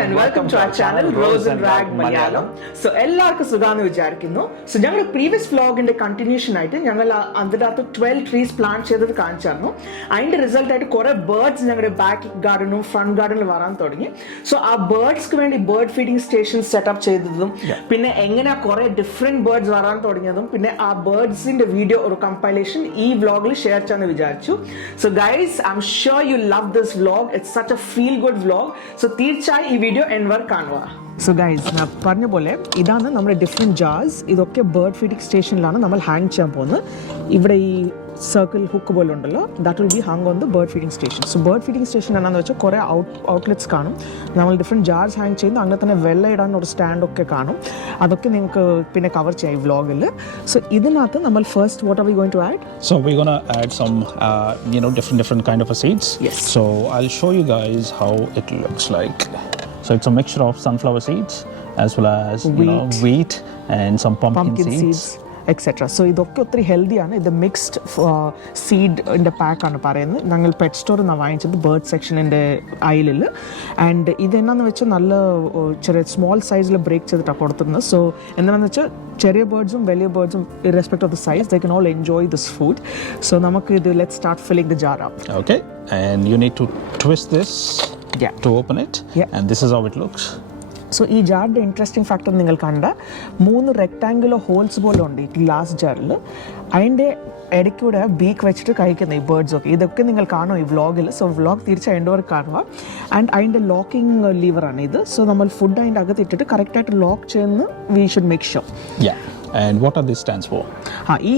and welcome to our channel Rose and Rag Malayalam. So എല്ലാവർക്കും സുഖാന്ന് വിചാരിക്കുന്നു. So ഞങ്ങളുടെ previous വ്ലോഗിന്റെ continuation ആയിട്ട് ഞങ്ങൾ അതിനകത്ത് 12 ട്രീസ് പ്ലാന്റ് ചെയ്തത് കാണിച്ചായിരുന്നു. അതിന്റെ റിസൾട്ട് ആയിട്ട് കുറെ ബേർഡ്സ് ഞങ്ങളുടെ ബാക്ക് ഗാർഡനും ഫ്രണ്ട് ഗാർഡനിൽ വരാൻ തുടങ്ങി. സോ ആ ബേർഡ്സ്ക്ക് വേണ്ടി ബേർഡ് ഫീഡിംഗ് സ്റ്റേഷൻ സെറ്റപ്പ് ചെയ്തതും പിന്നെ എങ്ങനെ കുറെ ഡിഫറെന്റ് ബേർഡ്സ് വരാൻ തുടങ്ങിയതും പിന്നെ ആ ബേർഡ്സിന്റെ വീഡിയോ ഒരു കമ്പൈലേഷൻ ഈ വ്ലോഗിൽ ഷെയർ ചെയ്യാന്ന് വിചാരിച്ചു. So guys, I am sure you love this vlog. It's such A feel good vlog. So തീർച്ചയായും ഈ വീഡിയോ എൻഡ് വരെ കാണുക. സോ ഗൈസ്, ഞാൻ പറഞ്ഞ പോലെ ഇതാണ് നമ്മുടെ ഡിഫറെൻറ്റ് ജാർസ്. ഇതൊക്കെ ബേർഡ് ഫീഡിംഗ് സ്റ്റേഷനിലാണ് നമ്മൾ ഹാങ് ചെയ്യാൻ പോകുന്നത്. ഇവിടെ ഈ സർക്കിൾ ഹുക്ക് പോലെ ഉണ്ടല്ലോ, that will be hang on the bird feeding station. So bird feeding station എന്താണെന്ന് വെച്ചാൽ കുറേ ഔട്ട്ലെറ്റ്സ് കാണും. നമ്മൾ ഡിഫറെൻറ്റ് ജാർസ് ഹാങ് ചെയ്യുന്നു. അങ്ങനെ തന്നെ വെള്ളം ഇടാൻ ഒരു സ്റ്റാൻഡൊക്കെ കാണും. അതൊക്കെ നിങ്ങൾക്ക് പിന്നെ കവർ ചെയ്യാം ഈ വ്ലോഗിൽ. സോ ഇതിനകത്ത് നമ്മൾ first what are we going to add? So we're going to add some different kind of seeds. Yes. So I'll show you guys how it looks like. So it's a mixture of sunflower seeds as well as wheat and some pumpkin seeds. Etcetera. So ഇതൊക്കെ ഒത്തിരി ഹെൽത്തിയാണ്. ഇത് mixed സീഡിൻ്റെ പാക്കാണ് പറയുന്നത്. ഞങ്ങൾ pet സ്റ്റോറിൽ നിന്നാണ് വാങ്ങിച്ചത്, ബേർഡ് സെക്ഷനിൻ്റെ അയലിൽ. ആൻഡ് ഇതെന്നാന്ന് വെച്ചാൽ നല്ല ചെറിയ സ്മോൾ സൈസിൽ ബ്രേക്ക് ചെയ്തിട്ടാണ് കൊടുത്തിരുന്നത്. സോ എന്താണെന്ന് വെച്ചാൽ ചെറിയ ബേർഡ്സും വലിയ ബേർഡ്സും irrespective of the size they can all enjoy this food. So നമുക്ക് ഇത് let start filling the jar up. Okay, and you need to twist this to open it. And this is how it looks. So ഈ ജാറിൻ്റെ interesting factor നിങ്ങൾ കണ്ട 3 rectangular holes പോലെ ഉണ്ട് ഈ glass ജാറിൽ. അതിൻ്റെ ഇടയ്ക്കൂടെ ബീക്ക് വെച്ചിട്ട് കഴിക്കുന്ന ഈ ബേർഡ്സ് ഒക്കെ ഇതൊക്കെ നിങ്ങൾ കാണും ഈ വ്ളോഗിൽ. സോ വ്ളോഗ് തീർച്ചയായും എൻ്റെ വർക്ക് കാണുക. ആൻഡ് അതിൻ്റെ ലോക്കിംഗ് ലീവറാണ് ഇത്. സോ നമ്മൾ ഫുഡ് അതിൻ്റെ അകത്ത് ഇട്ടിട്ട് കറക്റ്റായിട്ട് ലോക്ക് ചെയ്യുന്ന we should make sure. And what are these stands for? ഈ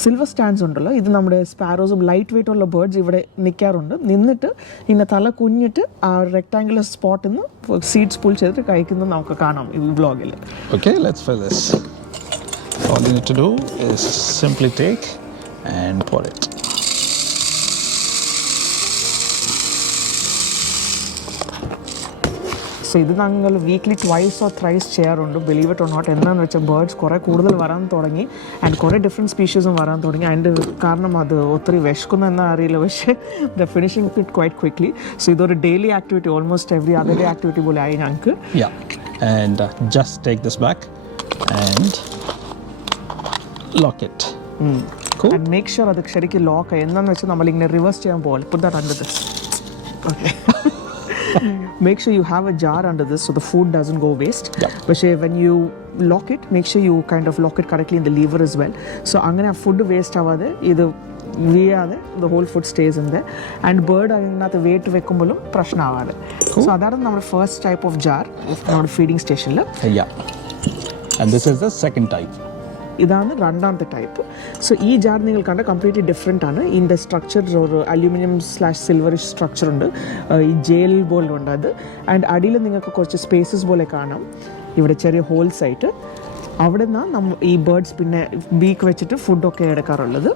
സിൽവർ സ്റ്റാൻഡ്സ് ഉണ്ടല്ലോ, ഇത് നമ്മുടെ സ്പാരോസും ലൈറ്റ് വെയിറ്റ് ഉള്ള ബേർഡ്സ് ഇവിടെ നിൽക്കാറുണ്ട്. നിന്നിട്ട് ഇങ്ങനെ തല കുഞ്ഞിട്ട് ആ റെക്ടാങ്കുലർ സ്പോട്ടിൽ നിന്ന് സീഡ്സ് പുൾ ചെയ്തിട്ട് കഴിക്കുന്നത് നമുക്ക് കാണാം ഈ വ്ളോഗിൽ. Okay, let's fill this. All you need to do is simply take and pour it. So ഇത് ഞങ്ങൾ വീക്ക്ലി ട്വൈസ് ഓർ ത്രൈസ് ചെയ്യാറുണ്ട്. Believe it or not. എന്താണെന്ന് വെച്ചാൽ ബേർഡ്സ് കുറേ കൂടുതൽ വരാൻ തുടങ്ങി ആൻഡ് കുറേ ഡിഫറെൻറ്റ് സ്പീഷീസും വരാൻ തുടങ്ങി. അതിൻ്റെ കാരണം അത് ഒത്തിരി വിശക്കുന്ന എന്നാ അറിയില്ല, പക്ഷേ the finishing it quite quickly. So ഇതൊരു daily activity, almost every other day activity പോലെ ആയി ഞങ്ങൾക്ക്. And just take this back and lock it. Cool. And make sure അത് ശരിക്കും ലോക്ക് ആയി. എന്താണെന്ന് വെച്ചാൽ നമ്മളിങ്ങനെ റിവേഴ്സ് ചെയ്യാൻ പോകാൻ. Put that under this. Okay. Make sure you have a jar under this so the food doesn't go waste. But when you lock it, make sure you kind of lock it correctly in the lever as well. So അങ്ങനെ food waste ആവാതെ ഇത് വീഴാതെ the whole food stays in there. And bird അതിനകത്ത് wait വെക്കുമ്പോഴും പ്രശ്നമാവാതെ. So അതാണ് നമ്മുടെ first type of jar നമ്മുടെ feeding സ്റ്റേഷനിൽ. And this is the second type. ഇതാണ് രണ്ടാമത്തെ ടൈപ്പ്. സോ ഈ ജാർ നിങ്ങൾ കണ്ട കംപ്ലീറ്റ്ലി ഡിഫറെൻ്റ് ആണ്. ഇതിൻ്റെ സ്ട്രക്ചർ ഒരു അലൂമിനിയം/സിൽവറിഷ് സ്ട്രക്ചർ ഉണ്ട്. ഈ ജെയിൽ പോലെ ഉണ്ട് അത്. ആൻഡ് അടിയിൽ നിങ്ങൾക്ക് കുറച്ച് സ്പേസസ് പോലെ കാണാം, ഇവിടെ ചെറിയ ഹോൾസ് ആയിട്ട്. അവിടെ നിന്നാണ് ഈ ബേർഡ്സ് പിന്നെ ബീക്ക് വെച്ചിട്ട് ഫുഡൊക്കെ എടുക്കാറുള്ളത്.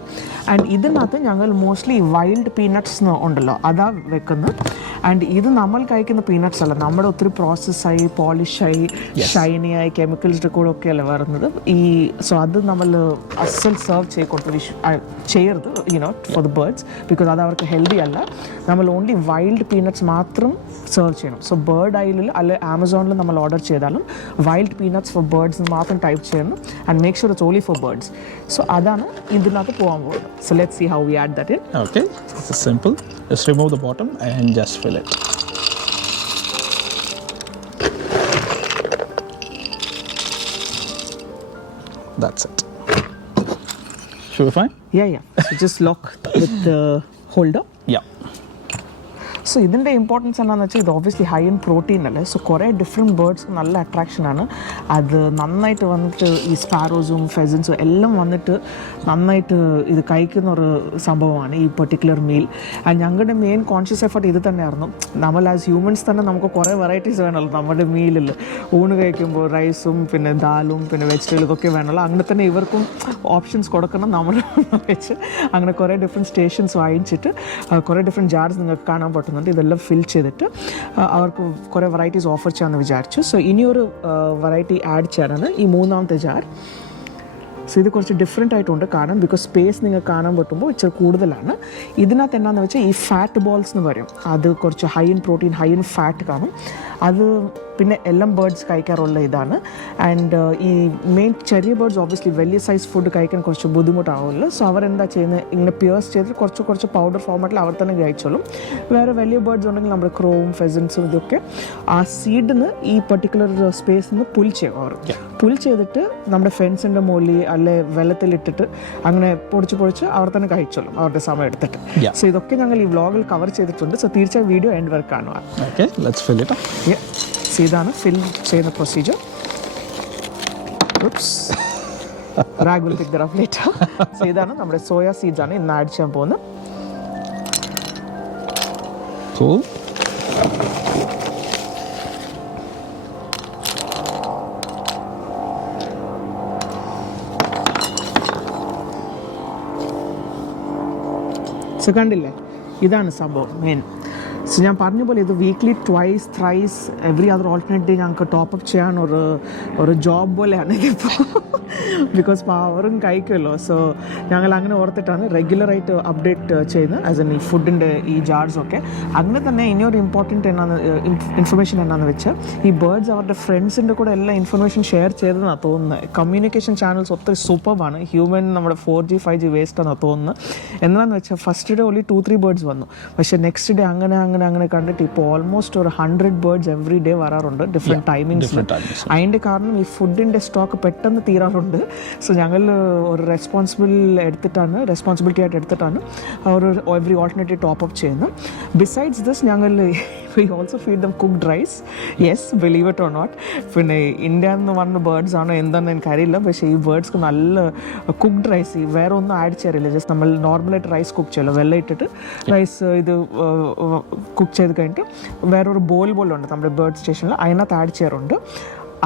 ആൻഡ് ഇതിനകത്ത് ഞങ്ങൾ മോസ്റ്റ്ലി വൈൽഡ് പീനട്ട്സ് ഉണ്ടല്ലോ അതാ വെക്കുന്നത്. ആൻഡ് ഇത് നമ്മൾ കഴിക്കുന്ന പീനട്ട്സ് അല്ല, നമ്മുടെ ഒത്തിരി പ്രോസസ്സായി പോളിഷായി ഷൈനിയായി കെമിക്കൽസിൻ്റെ കൂടെ ഒക്കെയല്ല വരുന്നത്. സോ അത് നമ്മൾ അസൽ സെർവ് ചെയ്യരുത് ഫോർ ദ ബേർഡ്സ്, ബിക്കോസ് അത് അവർക്ക് ഹെൽത്തി അല്ല. നമ്മൾ ഓൺലി വൈൽഡ് പീനട്ട്സ് മാത്രം സെർവ് ചെയ്യണം. സോ ബേർഡ് ഐലിൽ അല്ലെ ആമസോണിൽ നമ്മൾ ഓർഡർ ചെയ്താലും വൈൽഡ് പീനട്ട്സ് ഫോർ ബേർഡ്സ് മാത്രം ടൈപ്പ് ചെയ്യണം. And make sure it's only for birds. So അതാണ് ഇതിനകത്ത് പോകാൻ പോകുന്നത്. So let's see how we add that in. Okay, this is simple. Just remove the bottom and just fill it. That's it. Should we fine? Yeah. So just lock with the holder. Yeah. So ഇതിൻ്റെ importance എന്താണെന്ന് വെച്ചാൽ ഇത് obviously high in protein അല്ലേ. So കുറേ different ബേർഡ്സ്ക്ക് നല്ല അട്രാക്ഷനാണ്. അത് നന്നായിട്ട് വന്നിട്ട് ഈ സ്പാരോസും ഫെസൻസും എല്ലാം വന്നിട്ട് നന്നായിട്ട് ഇത് കഴിക്കുന്ന ഒരു സംഭവമാണ് ഈ പെർട്ടിക്കുലർ മീൽ. ആൻഡ് ഞങ്ങളുടെ മെയിൻ കോൺഷ്യസ് എഫർട്ട് ഇത് തന്നെയായിരുന്നു. നമ്മൾ ആസ് ഹ്യൂമൻസ് തന്നെ നമുക്ക് കുറേ വെറൈറ്റീസ് വേണമല്ലോ നമ്മുടെ മീലിൽ. ഊണ് കഴിക്കുമ്പോൾ റൈസും പിന്നെ ദാലും പിന്നെ വെജിറ്റബിൾ ഇതൊക്കെ വേണമല്ലോ. അങ്ങനെ തന്നെ ഇവർക്കും ഓപ്ഷൻസ് കൊടുക്കണം നമ്മൾ വെച്ച്. അങ്ങനെ കുറേ ഡിഫറെൻറ്റ് സ്റ്റേഷൻസ് വാങ്ങിച്ചിട്ട് കുറേ ഡിഫറെൻറ്റ് ജാർസ് നിങ്ങൾക്ക് കാണാൻ പറ്റുന്നുണ്ട്. ഇതെല്ലാം ഫിൽ ചെയ്തിട്ട് അവർക്ക് കുറേ വെറൈറ്റീസ് ഓഫർ ചെയ്യാമെന്ന് വിചാരിച്ചു. സോ ഇനിയൊരു വെറൈറ്റി ആഡ് ചെയ്യാനാണ് ഈ മൂന്നാമത്തെ ജാർ. സോ ഇത് കുറച്ച് ഡിഫറെൻ്റ് ആയിട്ടുണ്ട് കാണാൻ, ബിക്കോസ് സ്പേസ് നിങ്ങൾക്ക് കാണാൻ പറ്റുമ്പോൾ ഇച്ചിരി കൂടുതലാണ്. ഇതിനകത്ത് എന്നാന്ന് വെച്ചാൽ ഈ ഫാറ്റ് ബോൾസ് എന്ന് പറയും, അത് കുറച്ച് high in protein high in fat കാണും. അത് പിന്നെ എല്ലാം ബേർഡ്സ് കഴിക്കാറുള്ള ഇതാണ്. ആൻഡ് ഈ മെയിൻ ചെറിയ ബേർഡ്സ് ഓബ്വിയസ്ലി വലിയ സൈസ് ഫുഡ് കഴിക്കാൻ കുറച്ച് ബുദ്ധിമുട്ടാവുമല്ലോ. സോ അവരെന്താ ചെയ്യുന്നത്, ഇങ്ങനെ പിയേഴ്സ് ചെയ്തിട്ട് കുറച്ച് പൗഡർ ഫോമാറ്റിൽ അവർ തന്നെ കഴിച്ചോളും. വേറെ വലിയ ബേർഡ്സ് ഉണ്ടെങ്കിൽ നമ്മുടെ ക്രോവും ഫെസൻസും ഇതൊക്കെ ആ സീഡിന്ന് ഈ പെർട്ടിക്കുലർ സ്പേസിൽ നിന്ന് പുൽ ചെയ്യും. അവർ പുൽ ചെയ്തിട്ട് നമ്മുടെ ഫെൻസിൻ്റെ മുകളിൽ അല്ലെ വെള്ളത്തിലിട്ടിട്ട് അങ്ങനെ പൊടിച്ച് അവർ തന്നെ കഴിച്ചോളും അവരുടെ സമയം എടുത്തിട്ട്. സോ ഇതൊക്കെ ഞങ്ങൾ ഈ വ്ളോഗിൽ കവർ ചെയ്തിട്ടുണ്ട്. സോ തീർച്ചയായും വീഡിയോ എൻഡ് വരെ കാണുക. ഇതാണ് ഫിൽ ചെയ്യുന്ന procedure. Rag will pick the up later. So ഇതാണ് നമ്മുടെ സോയ സീഡ്സ് ആണ് ഇന്ന് ആഡ് ചെയ്യാൻ പോകുന്നത്. സോ കണ്ടില്ലേ, ഇതാണ് സംഭവം മെയിൻ. സോ ഞാൻ പറഞ്ഞ പോലെ ഇത് weekly twice thrice every other alternate day ഞങ്ങൾക്ക് ടോപ്പപ്പ് ചെയ്യാൻ ഒരു ജോബ് പോലെയാണ് ഇതിപ്പോൾ. ബിക്കോസ് അവരും കഴിക്കുമല്ലോ. സോ ഞങ്ങൾ അങ്ങനെ ഓർത്തിട്ടാണ് റെഗുലറായിട്ട് അപ്ഡേറ്റ് ചെയ്യുന്നത്, ആസ് എൻ ഈ ഫുഡിൻ്റെ ഈ ജാർസൊക്കെ. അങ്ങനെ തന്നെ ഇനിയൊരു ഇമ്പോർട്ടൻറ്റ് ഇൻഫർമേഷൻ എന്നാന്ന് വെച്ചാൽ, ഈ ബേർഡ്സ് അവരുടെ ഫ്രണ്ട്സിൻ്റെ കൂടെ എല്ലാ ഇൻഫർമേഷൻ ഷെയർ ചെയ്തതെന്നാണ് തോന്നുന്നത്. കമ്മ്യൂണിക്കേഷൻ ചാനൽസ് ഒത്തിരി സൂപ്പർബാണ്. ഹ്യൂമൻ നമ്മുടെ 4G 5G വേസ്റ്റ് ആണെന്ന് തോന്നുന്നത്. എന്താണെന്ന് വെച്ചാൽ ഫസ്റ്റ് ഡേ ഓൺലി 2-3 ബേർഡ്സ് വന്നു. പക്ഷേ നെക്സ്റ്റ് ഡേ അങ്ങനെ കണ്ടിട്ട് ഇപ്പോൾ ഓൾമോസ്റ്റ് ഒരു 100 ബേർഡ്സ് എവറി ഡേ വരാറുണ്ട്, ഡിഫറെൻറ്റ് ടൈമിങ്സിൽ. അതിൻ്റെ കാരണം ഈ ഫുഡിൻ്റെ സ്റ്റോക്ക് പെട്ടെന്ന് തീരാറുണ്ട്. സോ ഞങ്ങൾ ഒരു റെസ്പോൺസിബിലിറ്റി ആയിട്ട് എടുത്തിട്ടാണ് ഒരു എവറി ഓൾട്ടർനേറ്റീവ് ടോപ്പപ്പ് ചെയ്യുന്നത്. ബിസൈഡ്സ് ദിസ് ഞങ്ങൾ we also feed them cooked rice. Yes, believe it or not. പിന്നെ ഇന്ത്യയിൽ നിന്ന് വന്ന ബേർഡ്സ് ആണോ എന്താണെന്ന് എനിക്കറിയില്ല. പക്ഷേ ഈ ബേർഡ്സ്ക്ക് നല്ല കുക്ക്ഡ് റൈസ്, വേറെ ഒന്നും ആഡ് ചെയ്യാറില്ല. ജസ്റ്റ് നമ്മൾ നോർമലായിട്ട് റൈസ് കുക്ക് ചെയ്യല്ലോ, വെള്ളം ഇട്ടിട്ട് റൈസ് ഇത് കുക്ക് ചെയ്ത് കഴിഞ്ഞിട്ട് വേറൊരു ബോളുണ്ട് നമ്മുടെ ബേർഡ് സ്റ്റേഷനിൽ, അതിനകത്ത് ആഡ് ചെയ്യാറുണ്ട്.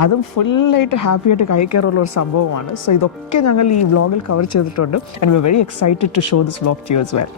അതും ഫുള്ളായിട്ട് ഹാപ്പി ആയിട്ട് കഴിക്കാറുള്ള ഒരു സംഭവമാണ്. സോ ഇതൊക്കെ ഞങ്ങൾ ഈ വ്ളോഗിൽ കവർ ചെയ്തിട്ടുണ്ട്. And we are very excited to show this vlog to you as well.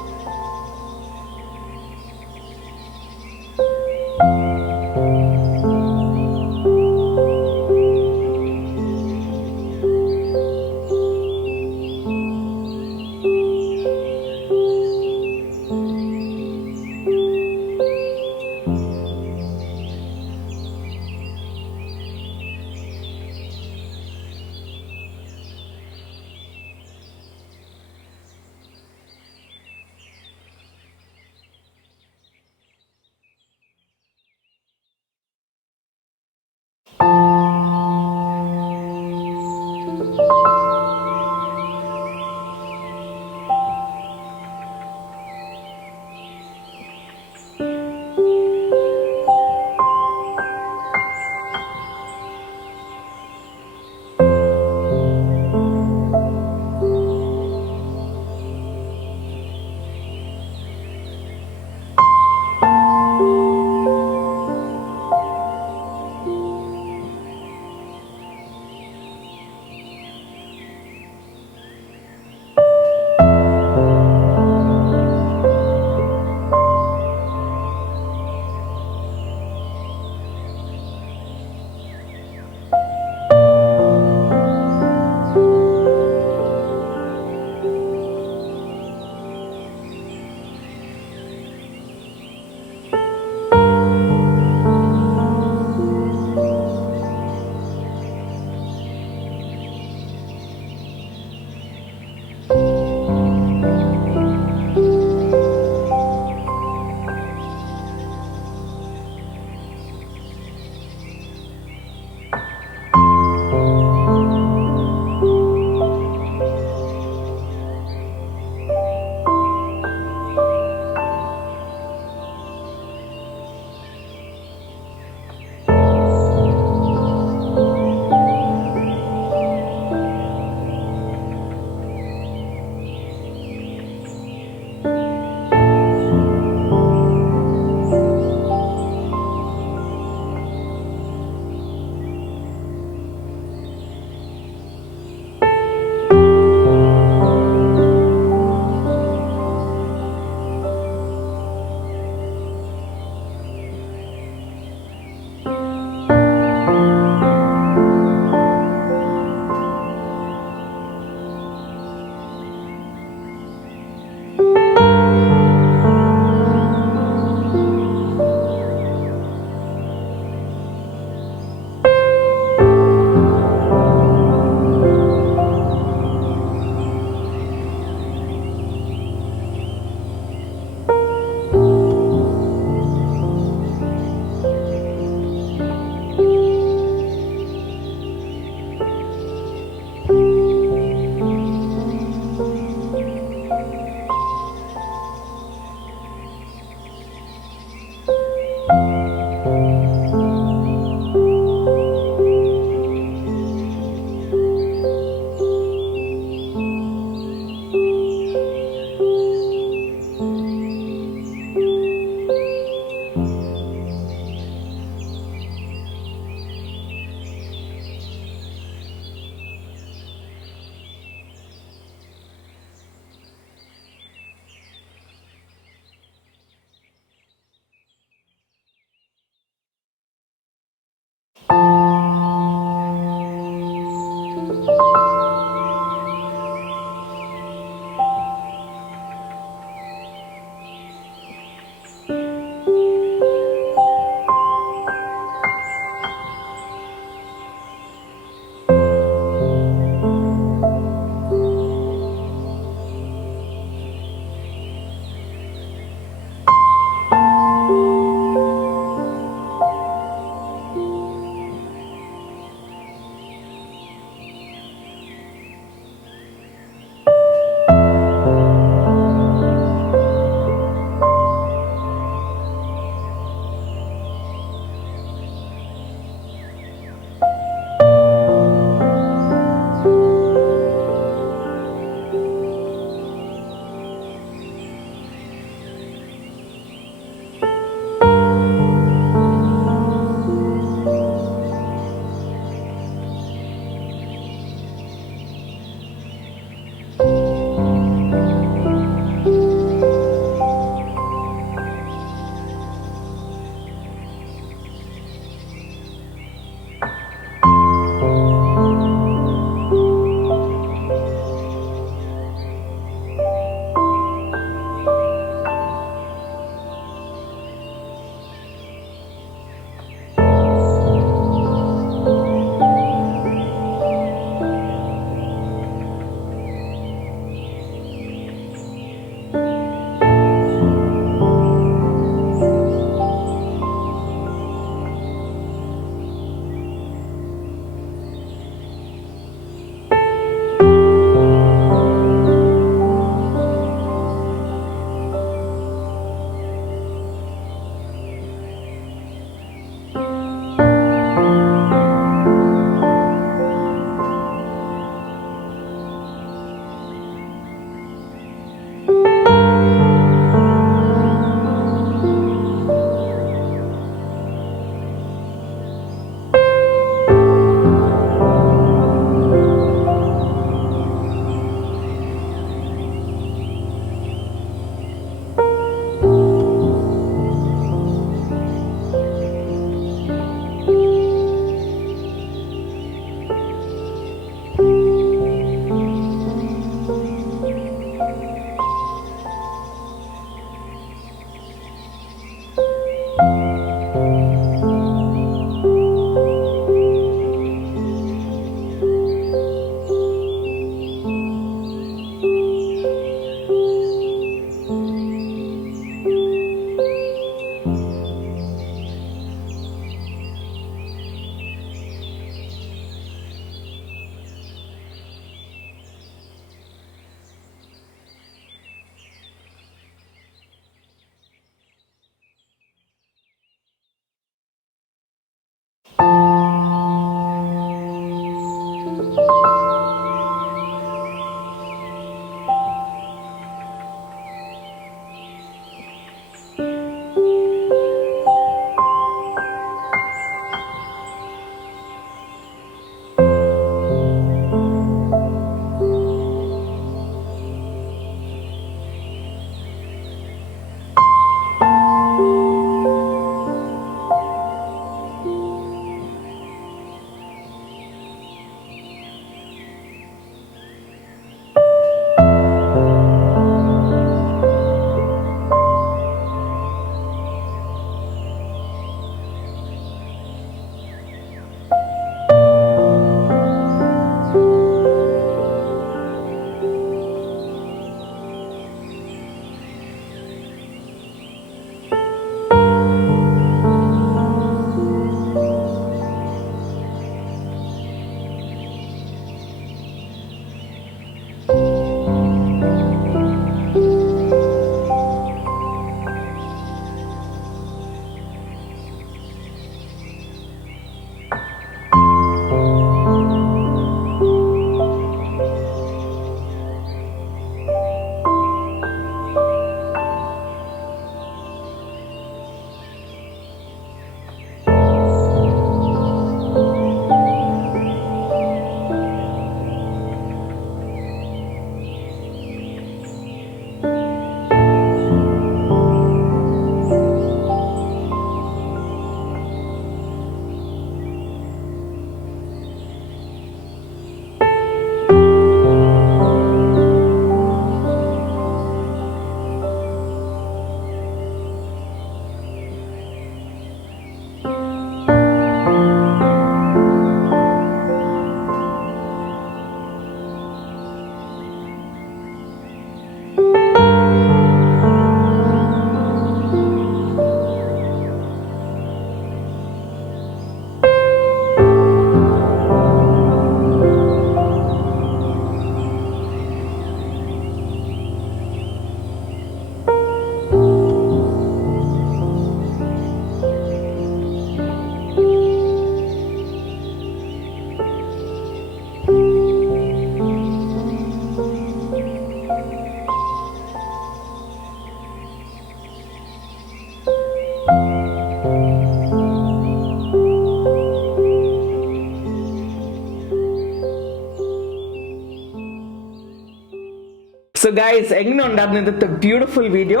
So guys എങ്ങനെ ഉണ്ടായിരുന്നു ഇന്നത്തെ ബ്യൂട്ടിഫുൾ വീഡിയോ?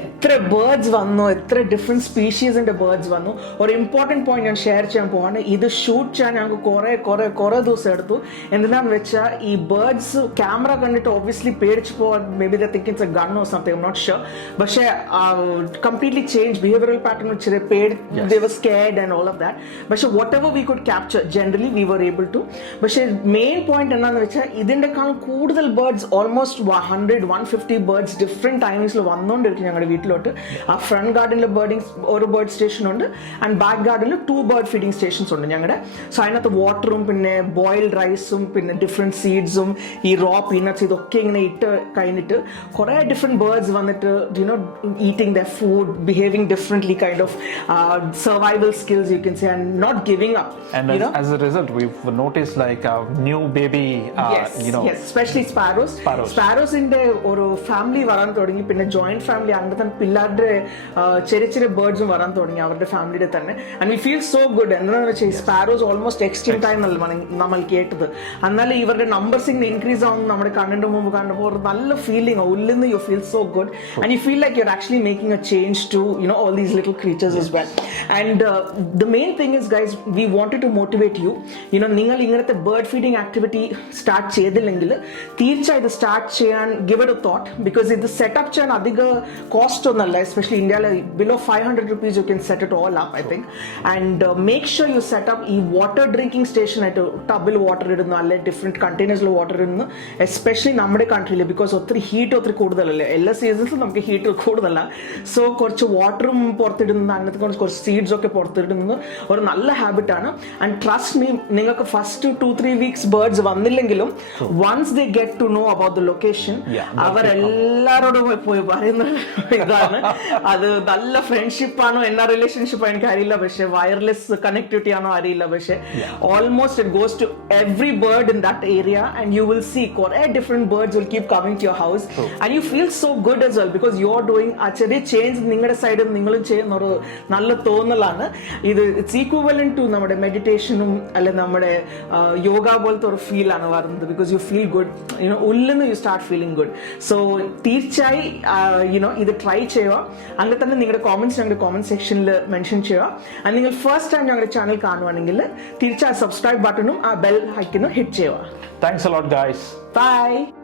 എത്ര ബേർഡ്സ് വന്നു, എത്ര ഡിഫറെന്റ് സ്പീഷീസിന്റെ ബേർഡ്സ് വന്നു. ഒരു ഇമ്പോർട്ടൻറ്റ് പോയിന്റ് ഞാൻ ഷെയർ ചെയ്യാൻ പോവാണ്. ഇത് ഷൂട്ട് ചെയ്യാൻ ഞങ്ങൾക്ക് കുറെ ദിവസം എടുത്തു. എന്തിനാന്ന് വെച്ചാൽ ഈ ബേർഡ്സ് ക്യാമറ കണ്ടിട്ട് ഒബ്വിയസ്ലി പേടിച്ച് പോവാൻ, maybe the think it's a gun or something, I'm not sure. പക്ഷേ കംപ്ലീറ്റ്ലി ചേഞ്ച് ബിഹേവിയറൽ പാറ്റേൺ വെച്ചിട്ട് they were scared and all of that. പക്ഷേ whatever we could capture generally we were able to. പക്ഷേ main point എന്താണെന്ന് വെച്ചാൽ ഇതിൻ്റെക്കാളും കൂടുതൽ birds, almost 100-150 birds different ടൈമിങ്സിൽ വന്നുകൊണ്ടിരിക്കും ഞങ്ങളുടെ വീട്ടിലോട്ട്. ആ ഫ്രണ്ട് ഗാർഡനിൽ ഒരു ബേർഡ് സ്റ്റേഷൻ ഉണ്ട്, ആൻഡ് ബാക്ക് ഗാർഡനിൽ 2 ബേർഡ് ഫീഡിങ് സ്റ്റേഷൻസ് ഉണ്ട് ഞങ്ങളുടെ. സോ അതിനകത്ത് വാട്ടറും പിന്നെ ബോയിൽഡ് റൈസും പിന്നെ ഡിഫറെൻറ്റ് സീഡ്സും ഈ റോ പീനട്സ് ഇതൊക്കെ ഇങ്ങനെ ഇട്ട് കഴിഞ്ഞിട്ട് കുറേ ഡിഫറെൻറ്റ് ബേർഡ്സ് വന്നിട്ട് you know eating the food, behaving differently, kind of survival skills you can say, and not giving up. And as a result, we've noticed like a new baby, yes, especially sparrows inde oru family varan thodungi, pinne joint family ande than pillarde cheri birds varan thodungi avarde family de thanne. And we feel so good. Enna veche sparrows almost extinct time namal kettadu, annale ivarde numbers increase avum nammade kanninte mumbu kandapo oru nalla feeling ullinnu you feel so good, and you feel like you're actually making a change to all these little creatures as well. And the main thing is, guys, we wanted to motivate you. നിങ്ങൾ ഇങ്ങനത്തെ bird feeding activity start ചെയ്തില്ലെങ്കിൽ തീർച്ചയായും ഇത് start ചെയ്യാൻ give it A thought, because ഇത് setup ചെയ്യാൻ അധിക cost ഒന്നല്ല. എസ്പെഷ്യലി ഇന്ത്യയിൽ below 500 rupees you can set it all up, I think. And make sure you set up ഈ വാട്ടർ ഡ്രിങ്കിങ് സ്റ്റേഷൻ ആയിട്ട് ടബിൽ വാട്ടർ ഇടുന്നു, അല്ലെ ഡിഫറെൻറ്റ് കണ്ടെയ്നേഴ്സിൽ വാട്ടർ ഇടുന്നു. എസ്പെഷ്യലി നമ്മുടെ കൺട്രിയിൽ, ബിക്കോസ് ഒത്തിരി കൂടുതലല്ലേ, എല്ലാ സീസൺസിലും നമുക്ക് ഹീറ്റ് കൂടുതലല്ല. സോ കുറച്ച് വാട്ടറും പുറത്തിടുന്നത്, അങ്ങനത്തെ കുറച്ച് സീഡ്സ് ഒക്കെ പുറത്തിടുന്നത് ഒരു നല്ല ഹാബിറ്റാണ്. ആൻഡ് ട്രസ്റ്റ് മീ, നിങ്ങൾക്ക് ഫസ്റ്റ് 2-3 വീക്സ് ബേർഡ്സ് വന്നില്ലെങ്കിലും once they get to know about the location, അവരെല്ലാരോടും പോയി പറയുന്ന ഇതാണ്. അത് നല്ല ഫ്രണ്ട്ഷിപ്പ് ആണോ എന്നാ റിലേഷൻഷിപ്പ് എനിക്ക് അറിയില്ല, പക്ഷെ വയർലെസ് കണക്ടിവിറ്റി ആണോ അറിയില്ല, പക്ഷെ almost it goes to every bird in that area, and you will see കുറെ different birds will keep coming to your house, and you feel so good as well, because you are doing ആ ചെറിയ change നിങ്ങളുടെ സൈഡിൽ നിങ്ങളും ചെയ്യുന്ന ഒരു നല്ല തോന്നലാണ്. ഇത് ഇറ്റ്സ് ഈക്വലന്റ് ടു നമ്മുടെ മെഡിറ്റേഷനും അല്ലെ നമ്മുടെ യോഗ പോലത്തെ ഒരു ഫീൽ ആണ് വരുന്നത്, ബിക്കോസ് യു ഫീൽ ഗുഡ്, ഉള്ളിന്ന് you start feeling good. So തീർച്ചയായും ഇത് ട്രൈ ചെയ്യുക. അങ്ങനെ തന്നെ നിങ്ങളുടെ കോമന്റ്സ് ഞങ്ങളുടെ കോമന്റ് സെക്ഷനിൽ മെൻഷൻ ചെയ്യുക. ആൻഡ് നിങ്ങൾ ഫസ്റ്റ് ടൈം ഞങ്ങളുടെ ചാനൽ കാണുവാണെങ്കിൽ തീർച്ചയായും സബ്സ്ക്രൈബ് ബട്ടണും ആ ബെൽ ഐക്കണും ഹിറ്റ് ചെയ്യുക. Thanks a lot, guys. Bye.